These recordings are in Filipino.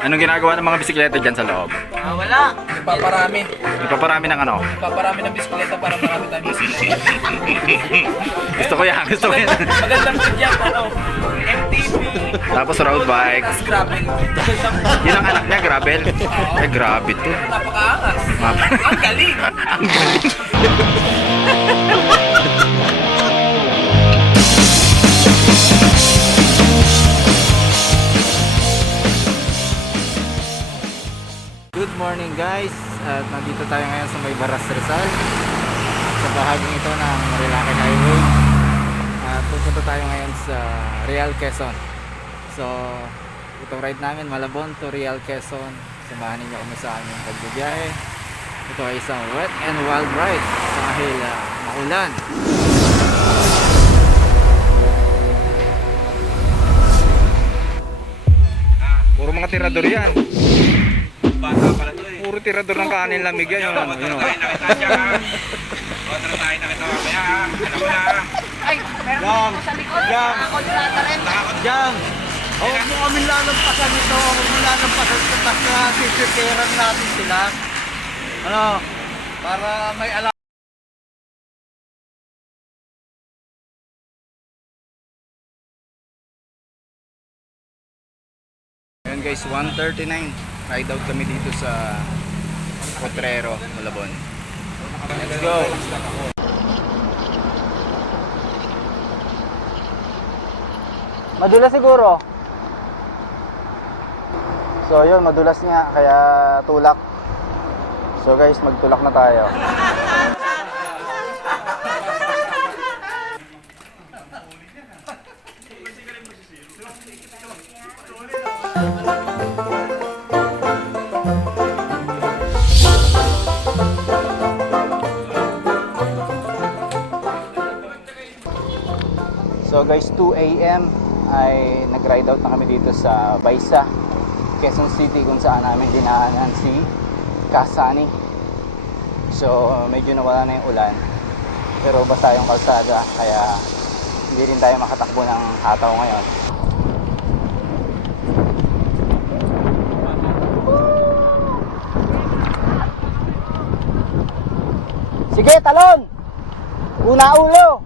Anong ginagawa ng mga bisikleta dyan sa loob? Wala. Nagpaparami. Ipaparami ng ano? Nagpaparami ng bisikleta para marami tayong bisikleta. Gusto ko yan, gusto ko yan. Magandang video, ano? MTV. Tapos road bike. Tapos grabe. Yun ang anak niya, gravel. Eh, grabe to. Napakaangas. Ang galing. Ang galing. Good morning guys. At nandito tayo ngayon sa may Baras Rizal, sa bahaging ito ng Marilaki Highway. At pupunta tayo ngayon sa Real Quezon. So itong ride namin Malabon to Real Quezon. Samahan ninyo kami sa aming pagbibiyahe. Ito ay isang wet and wild ride dahil maulan. Puro mga tirador yan. Bata pala to eh. Puro tirador ng kanin lamig yan. Tayo nakita dyan ha. Tayo nakita mamaya ha. Alam mo na ha. Ay, meron dito sa likod. Nakakot na rin. Diyan. Huwag mo kami lalampasan ito. Huwag mo lalampasan ito. Basta sisitiran natin sila. Ano? Para may alam. Ayan guys, 1:39. Ride out kami dito sa Potrero, Malabon. Let's go! Madulas siguro. So yun, madulas nga, kaya tulak. So guys, magtulak na tayo. So guys, 2 AM ay nag-ride out na kami dito sa Baysa, Quezon City, kung saan namin dinaanan si Kasani. So medyo nawala na yung ulan, pero basta yung kalsada, kaya hindi rin tayo makatakbo ng hataw ngayon. Sige, talon! Una ulo!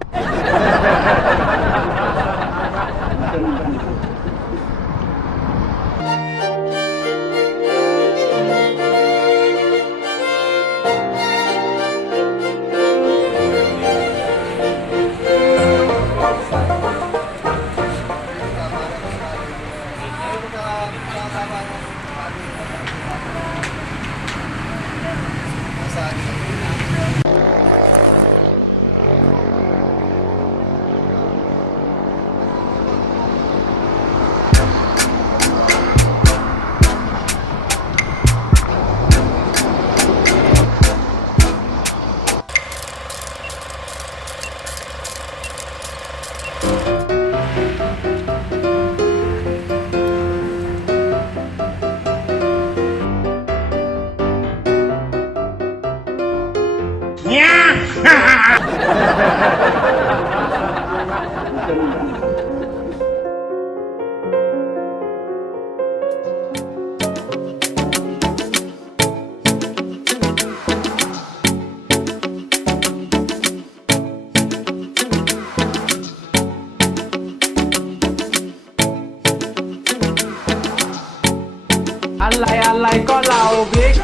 อะไรก็เราบิ๊ก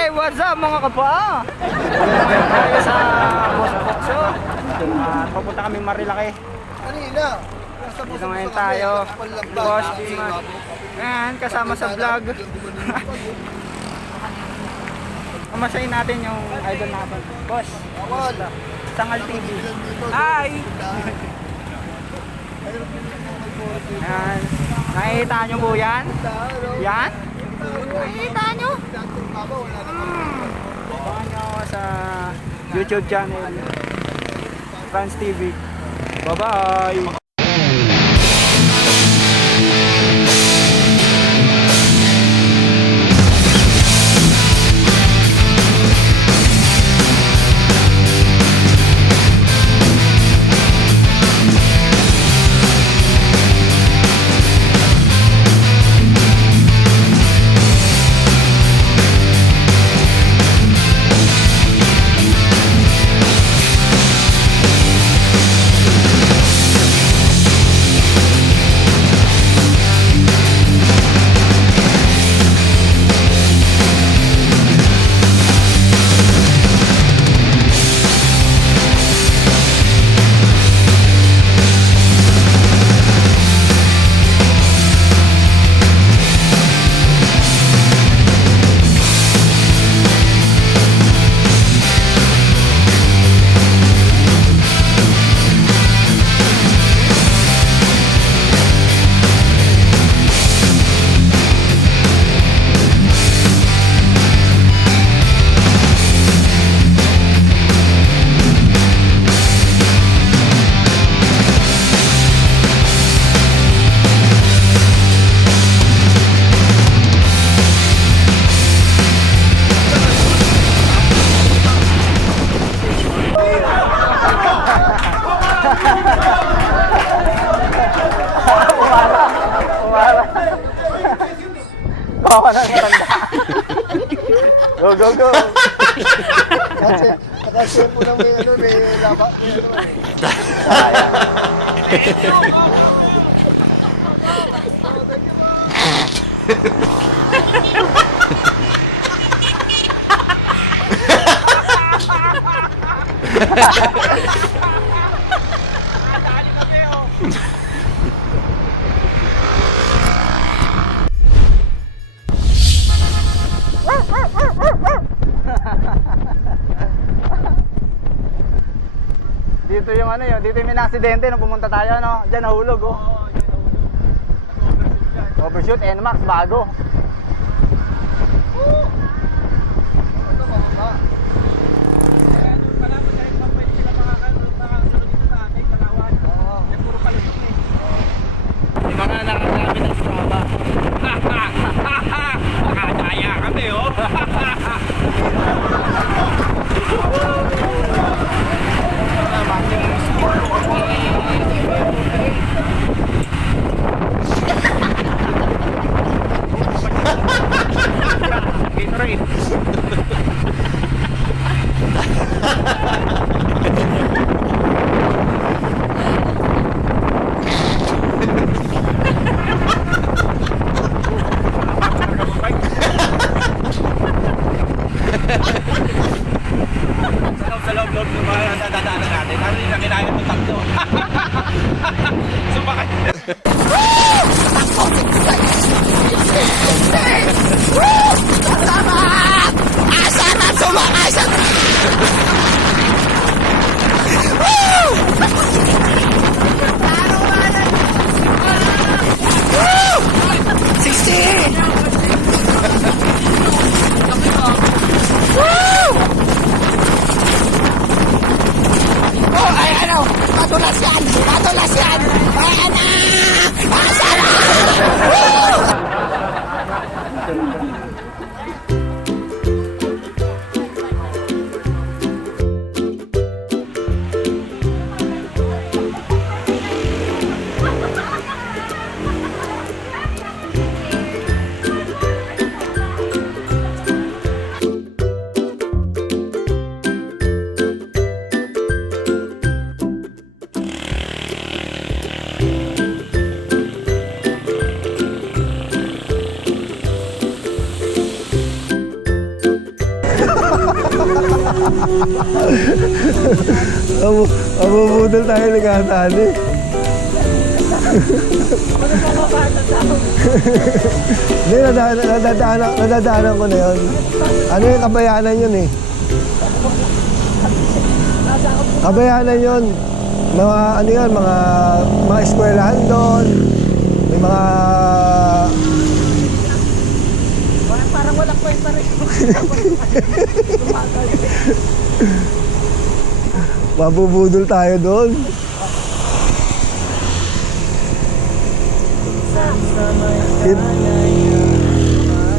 Hey, what's up mga kapa? Tayo sa Boss Boxo. Papunta kami Marilaki. Kanina. Dito ngayon tayo. Boss Biman. Ayan, kasama sa vlog. Pamasahin natin yung idol natin. Boss, Tangal TV. Hi! Ayan. Nakikita nyo po yan? Yan? Nakikita nyo? Abangan nyo ako sa YouTube channel France TV. Bye-bye! kawawa ng matanda. Go, go, go. Nakasya po na may ano, may laba, may ano. Sayang. Dito yung ano yun, dito yung may aksidente nung pumunta tayo, no? Diyan nahulog, oh. Overshoot, NMAX, bago. Yung mga nakakamit ng Strava. Nakadaya kami, oh. Sa loob-loob ng mga nadadaanan natin, ano yung nakinain ng takto? Sumakay. Abubudol tayo nagkatali. Hindi, nadadaanan ko na yun. Ano yung kabayanan yun eh? Kabayanan yun. Mga ano yun, mga eskwelahan doon. May mga... Parang walang kwenta rin. Mabubudol tayo doon.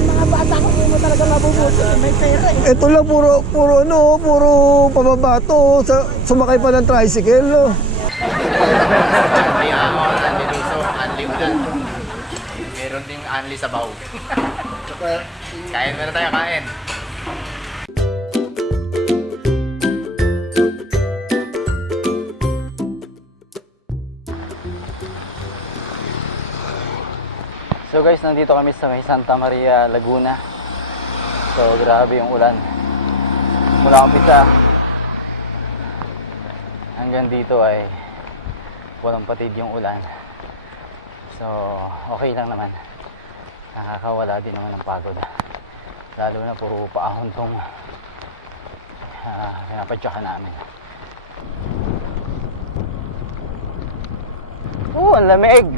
Mga bata ko mo talaga mabubuti. May pera eh. Ito lang puro pababato. Sumakay pa ng tricycle. No? May ahon, Anli Luso, Anli Ulan. Meron ding Anli Sabaw. Kain muna tayo, kain. So guys, nandito kami sa may Santa Maria, Laguna. So grabe yung ulan. Mula umpisa hanggang dito ay walang patid yung ulan. So okay lang naman. Nakakawala din naman ng pagod. Lalo na puro paahon tong pinapatsyakan namin. Ang lamig!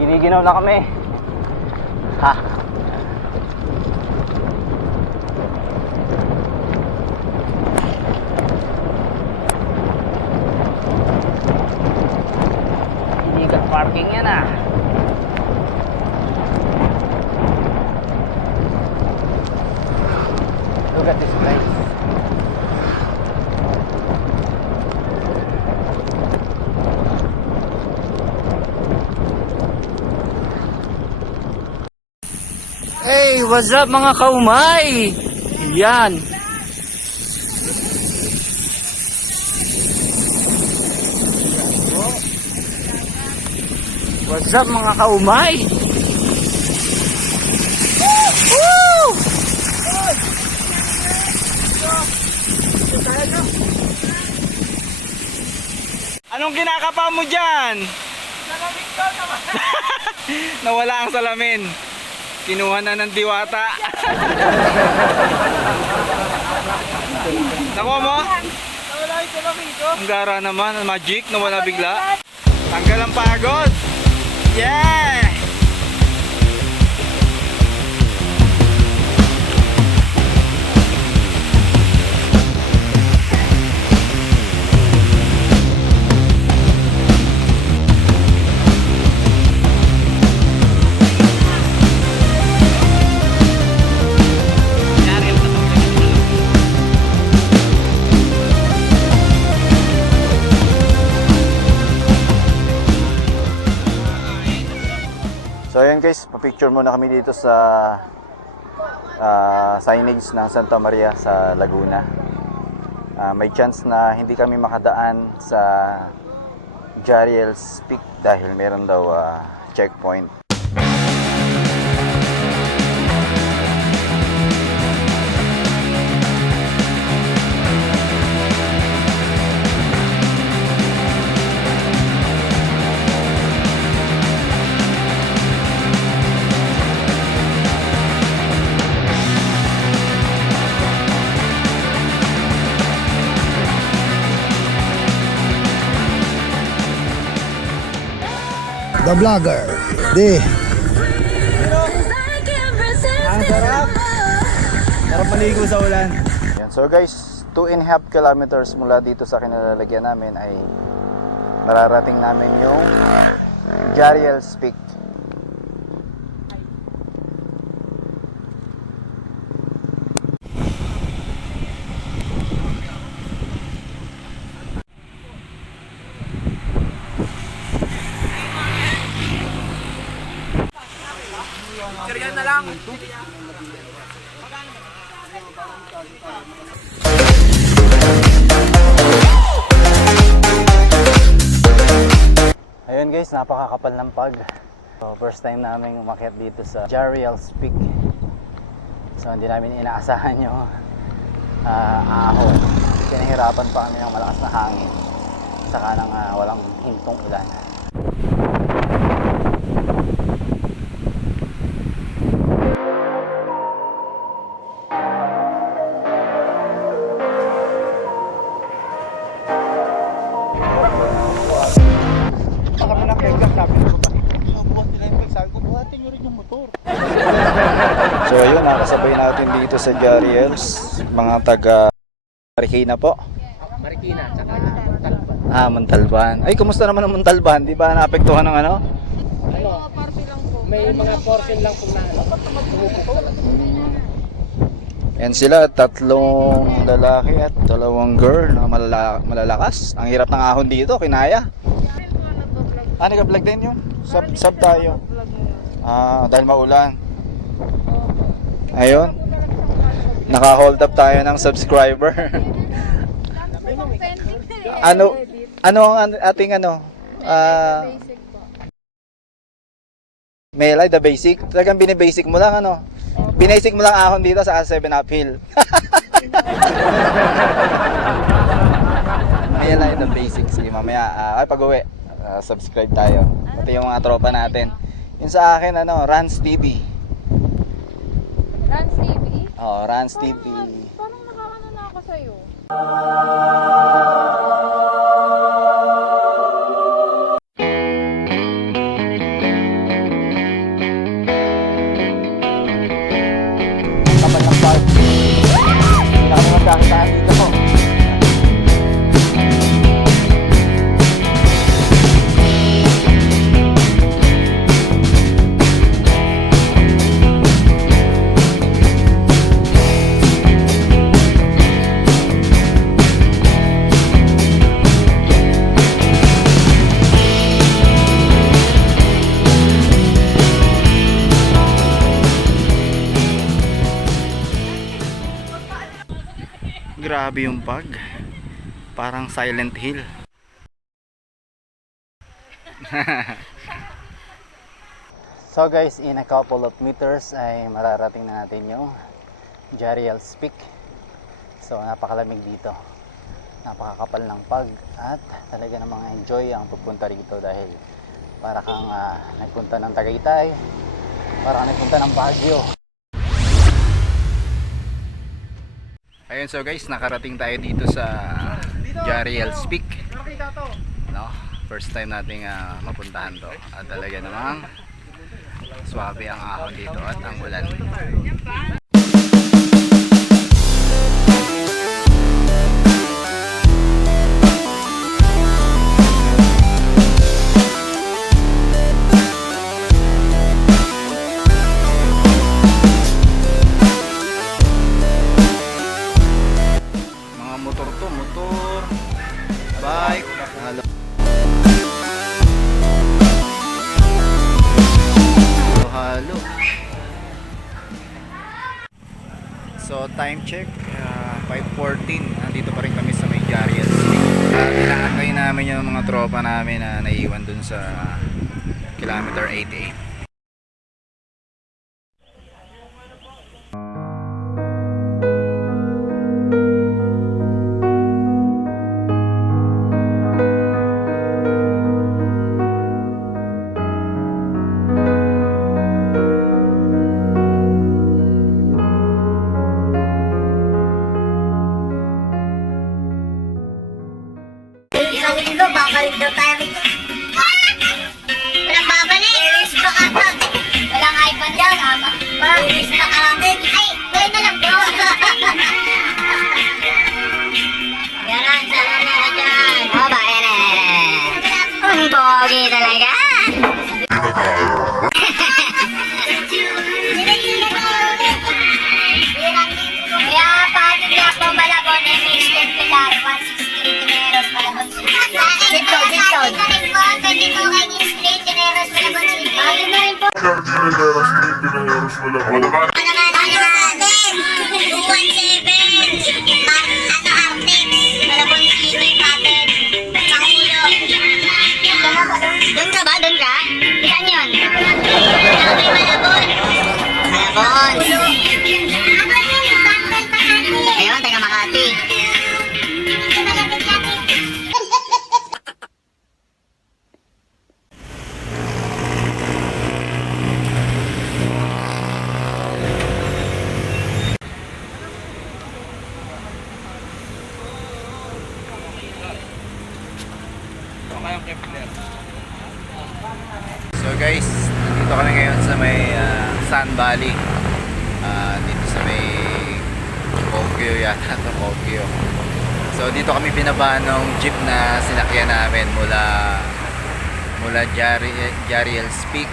Giniginaw na kami. Ha! Illegal parking yan ah. Look at this place. what's up mga kaumay? Yan. What's up mga kaumay? Woo! Anong kinakapa mo dyan? Nawala ang salamin. Kinuha na ng diwata. Nakuha mo? Nawala yung salamin ko. Ang gara naman, ang magic, nawala bigla. Tanggal ang pagod. Yeah! So ayan guys, pa-picture muna kami dito sa signage ng Santa Maria sa Laguna. May chance na hindi kami makadaan sa Jariel's Peak dahil meron daw checkpoint. The Vlogger. Di. Ang sarap. Sarap maligo sa ulan. Yan. So guys, 2.5 kilometers mula dito sa kinalalagyan namin ay mararating namin yung Jariel's Peak. Ayun guys, napakakapal ng pag. So, first time namin umakyat dito sa Jariel's Peak. So hindi namin inaasahan yung ahon. Pinahirapan pa kami ng malakas na hangin. Saka ng walang hintong ulan. So ayun, nakasabay natin dito sa Jariel's, mga taga Marikina po. Marikina, tsaka Montalban. Montalban. Ay, kumusta naman ang Montalban? Di ba naapektuhan ng ano? May mga portion lang po na tumupok talaga. Yan sila, 3 lalaki at 2 girl na malalakas. Ang hirap ng ahon dito, kinaya. Nag-vlog din yun? Sub tayo. Dahil maulan. Ayun. Naka-hold up tayo ng subscriber. ano ang ating Melay, the basic. Talagang binibasic mo lang Binasic mo lang ahon dito sa 7 uphill. Melay, the basic. Sige, mamaya pag-uwi, subscribe tayo. Pati yung mga tropa natin. Yung sa akin, Rans TV. Rans TV? Oo, Rans TV. Parang nakaano na ako sa'yo. Kapal ng park. Hindi na kami magkakitaan dito po. grabe yung pag. Parang Silent Hill. So guys, in a couple of meters ay mararating na natin yung Jariel's Peak. So napakalamig dito, napakakapal ng pag, at talaga namang enjoy ang pupunta rito dahil para kang nagpunta ng Tagaytay, para kang nagpunta ng Baguio. Ayun, so guys, nakarating tayo dito sa Jariel's Peak, no? First time nating mapuntahan to, at talaga namang swabe ang ahon dito at ang ulan. Mga motor to, motor, bike, halo. Halo. So time check, 5:14. Nandito pa rin kami sa may Jariel's Peak. Inaantay namin yung mga tropa namin na naiwan dun sa kilometer 88. Isang linggo, babalik daw tayo rito. Walang babalik. Iris pa kapag. Walang iPad dyan. Parang iris pa kapag. Ay, gawin na lang po. Yan lang, sana na ka dyan. O ba, yan na. Ang pogi talaga. Kaya pagod niya po Malabon, Emission Pilar, 163 Tineros, Malabon City. Dito. Pwede po kay News Street, Tineros, Malabon City. Pwede na rin po. Ano natin? 217. Artex, Malabon City, Paten, Pangulo. Doon ka ba? Doon ka? Saan yun? Malabon. Ayun, taga Makati. So guys, nandito kami ngayon sa may Sun Valley. Dito sa may Baguio yata ito, Baguio. So dito kami binaba ng jeep na sinakyan namin mula Jariel's Peak.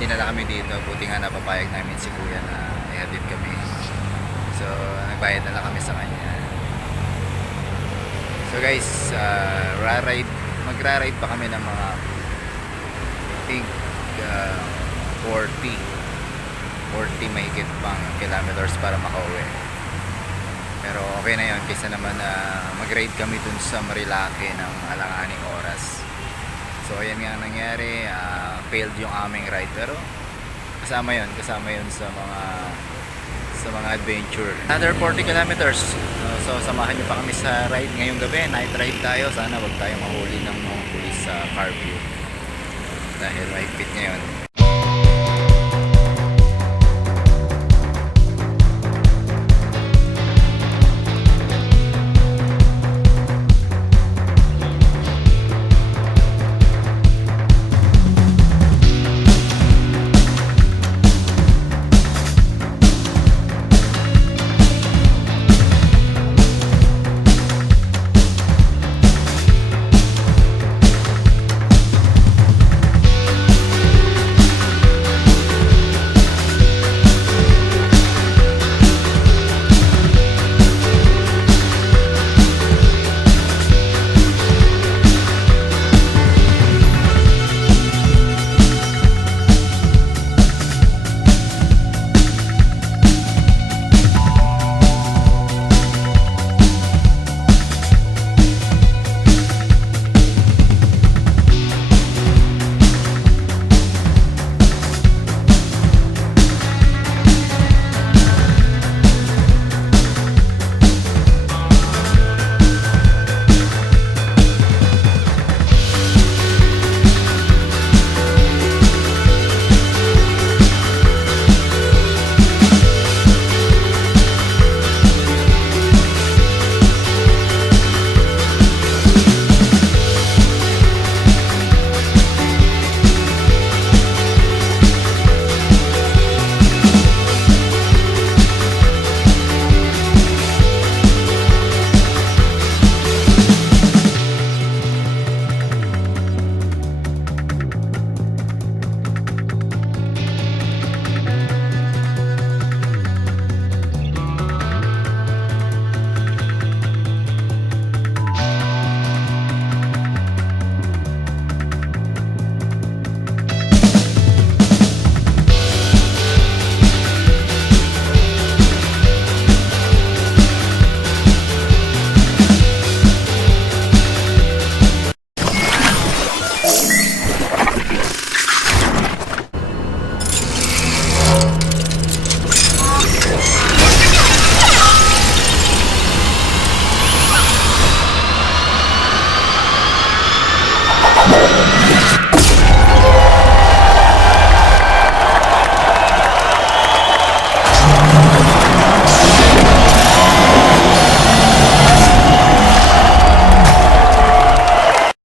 Dinala kami dito, buti nga napapayag namin si kuya na ihatid kami. So nagbayad na lang kami sa kanya. So guys, magra-ride pa kami ng mga I think 40 mahigit pang kilometers para makauwi. Pero okay na yun kaysa naman mag-ride kami dun sa Marilake ng alanganing oras. So ayan nga nangyari, failed yung aming ride, pero kasama yun sa mga adventure. Another 40 kilometers. So samahan nyo pa kami sa ride ngayong gabi. Night ride tayo. Sana wag tayo mahuli ng mga pulis sa curfew dahil mahigpit ngayon.